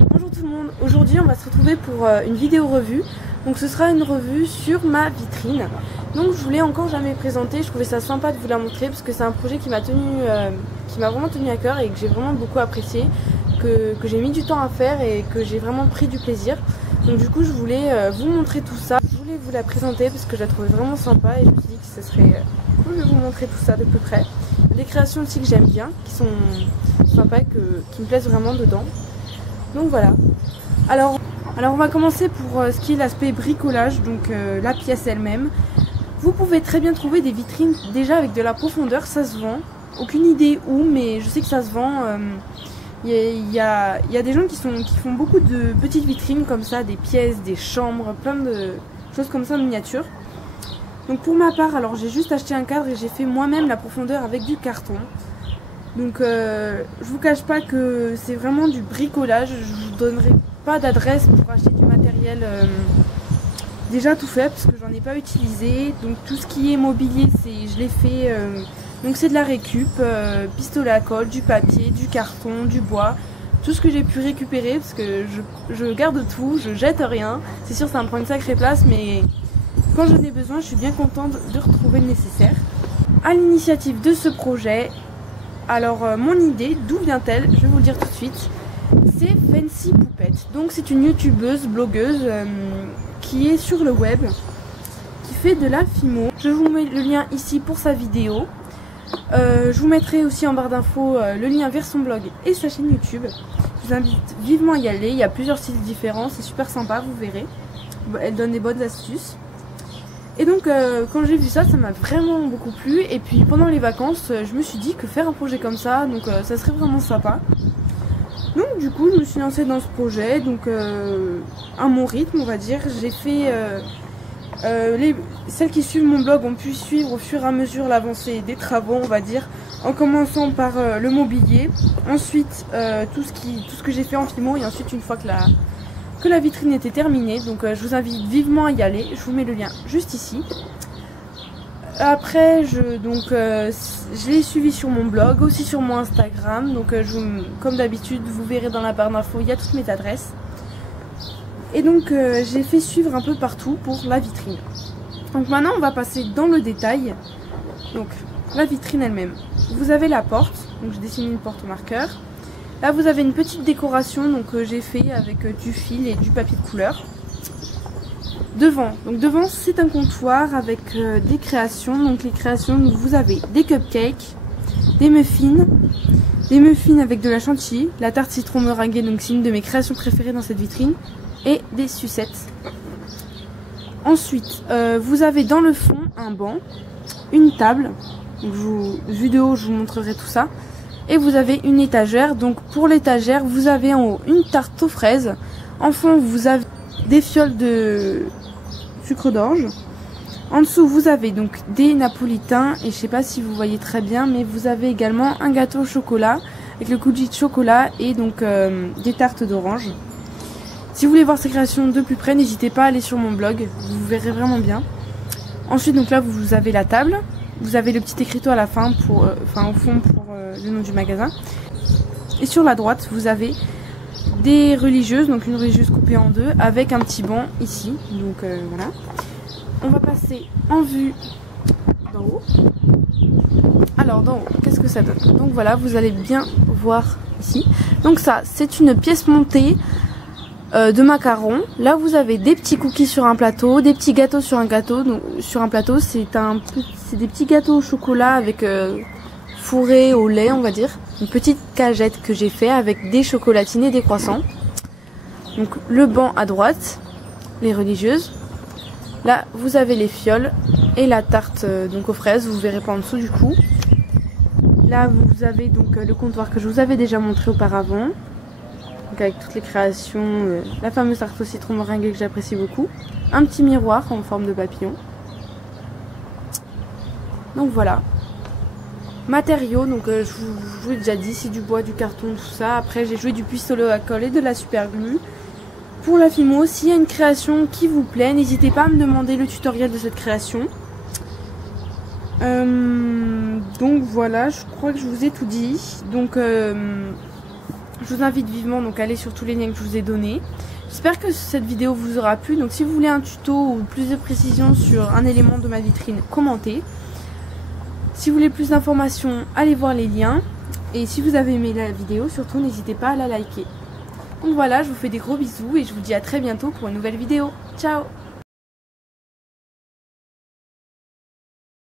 Bonjour tout le monde, aujourd'hui on va se retrouver pour une vidéo revue. Donc ce sera une revue sur ma vitrine. Donc je voulais encore jamais présenter, je trouvais ça sympa de vous la montrer parce que c'est un projet qui m'a vraiment tenu à cœur et que j'ai vraiment beaucoup apprécié, que j'ai mis du temps à faire et que j'ai vraiment pris du plaisir. Donc du coup je voulais vous montrer tout ça, je voulais vous la présenter parce que je la trouvais vraiment sympa et je me suis dit que ce serait cool de vous montrer tout ça de peu près. Des créations aussi que j'aime bien, qui sont sympas, qui me plaisent vraiment dedans. Donc voilà. Alors on va commencer pour ce qui est l'aspect bricolage, donc la pièce elle-même. Vous pouvez très bien trouver des vitrines déjà avec de la profondeur, ça se vend. Aucune idée où, mais je sais que ça se vend. Il y a des gens qui font beaucoup de petites vitrines comme ça, des pièces, des chambres, plein de choses comme ça en miniature. Donc pour ma part, alors j'ai juste acheté un cadre et j'ai fait moi-même la profondeur avec du carton. Donc je vous cache pas que c'est vraiment du bricolage, je vous donnerai pas d'adresse pour acheter du matériel déjà tout fait parce que j'en ai pas utilisé. Donc tout ce qui est mobilier, je l'ai fait, donc c'est de la récup, pistolet à colle, du papier, du carton, du bois, tout ce que j'ai pu récupérer parce que je garde tout, je jette rien. C'est sûr ça me prend une sacrée place mais quand j'en ai besoin je suis bien contente de retrouver le nécessaire. À l'initiative de ce projet, alors mon idée, d'où vient-elle? Je vais vous le dire tout de suite. C'est Fancy Poupette. Donc c'est une youtubeuse, blogueuse qui est sur le web, qui fait de la fimo. Je vous mets le lien ici pour sa vidéo. Je vous mettrai aussi en barre d'infos le lien vers son blog et sa chaîne YouTube. Je vous invite vivement à y aller. Il y a plusieurs styles différents, c'est super sympa, vous verrez. Elle donne des bonnes astuces. Et donc quand j'ai vu ça, ça m'a vraiment beaucoup plu. Et puis pendant les vacances, je me suis dit que faire un projet comme ça, donc ça serait vraiment sympa. Donc du coup, je me suis lancée dans ce projet, donc à mon rythme, on va dire. J'ai fait celles qui suivent mon blog ont pu suivre au fur et à mesure l'avancée des travaux, on va dire, en commençant par le mobilier, ensuite tout ce que j'ai fait en fimo, et ensuite une fois que la vitrine était terminée. Donc je vous invite vivement à y aller, je vous mets le lien juste ici. Après je l'ai suivi sur mon blog, aussi sur mon Instagram, donc comme d'habitude vous verrez dans la barre d'infos, il y a toutes mes adresses. Et donc j'ai fait suivre un peu partout pour la vitrine. Donc maintenant on va passer dans le détail. Donc la vitrine elle-même, vous avez la porte, donc j'ai dessiné une porte au marqueur. Là vous avez une petite décoration, donc j'ai fait avec du fil et du papier de couleur. Devant c'est un comptoir avec des créations. Donc les créations, vous avez des cupcakes, des muffins avec de la chantilly, la tarte citron meringuée, donc c'est une de mes créations préférées dans cette vitrine, et des sucettes. Ensuite vous avez dans le fond un banc, une table, donc vue de haut je vous montrerai tout ça. Et vous avez une étagère, donc pour l'étagère vous avez en haut une tarte aux fraises, en fond vous avez des fioles de sucre d'orge, en dessous vous avez donc des napolitains et je sais pas si vous voyez très bien, mais vous avez également un gâteau au chocolat avec le cookie de chocolat et donc des tartes d'orange. Si vous voulez voir ces créations de plus près, n'hésitez pas à aller sur mon blog, vous verrez vraiment bien. Ensuite donc là vous avez la table, vous avez le petit écriteau à la fin au fond pour le nom du magasin. Et sur la droite vous avez des religieuses, donc une religieuse coupée en deux avec un petit banc ici. Donc voilà. On va passer en vue d'en haut. Alors d'en haut, qu'est-ce que ça donne? Donc voilà, vous allez bien voir ici. Donc ça, c'est une pièce montée de macarons. Là vous avez des petits cookies sur un plateau, des petits gâteaux sur un gâteau. Donc sur un plateau, c'est des petits gâteaux au chocolat avec fourré au lait, on va dire. Une petite cagette que j'ai fait avec des chocolatines et des croissants. Donc le banc à droite, les religieuses. Là vous avez les fioles et la tarte donc aux fraises, vous verrez pas en dessous du coup. Là vous avez donc le comptoir que je vous avais déjà montré auparavant. Donc avec toutes les créations, la fameuse tarte au citron meringuée que j'apprécie beaucoup. Un petit miroir en forme de papillon. Donc voilà. Matériaux, donc je vous ai déjà dit, c'est du bois, du carton, tout ça. Après j'ai joué du pistolet à colle et de la super glue. Pour la fimo, s'il y a une création qui vous plaît, n'hésitez pas à me demander le tutoriel de cette création. Donc voilà, je crois que je vous ai tout dit. Donc Je vous invite vivement donc à aller sur tous les liens que je vous ai donnés. J'espère que cette vidéo vous aura plu. Donc si vous voulez un tuto ou plus de précisions sur un élément de ma vitrine, commentez. Si vous voulez plus d'informations, allez voir les liens. Et si vous avez aimé la vidéo, surtout n'hésitez pas à la liker. Donc voilà, je vous fais des gros bisous et je vous dis à très bientôt pour une nouvelle vidéo. Ciao!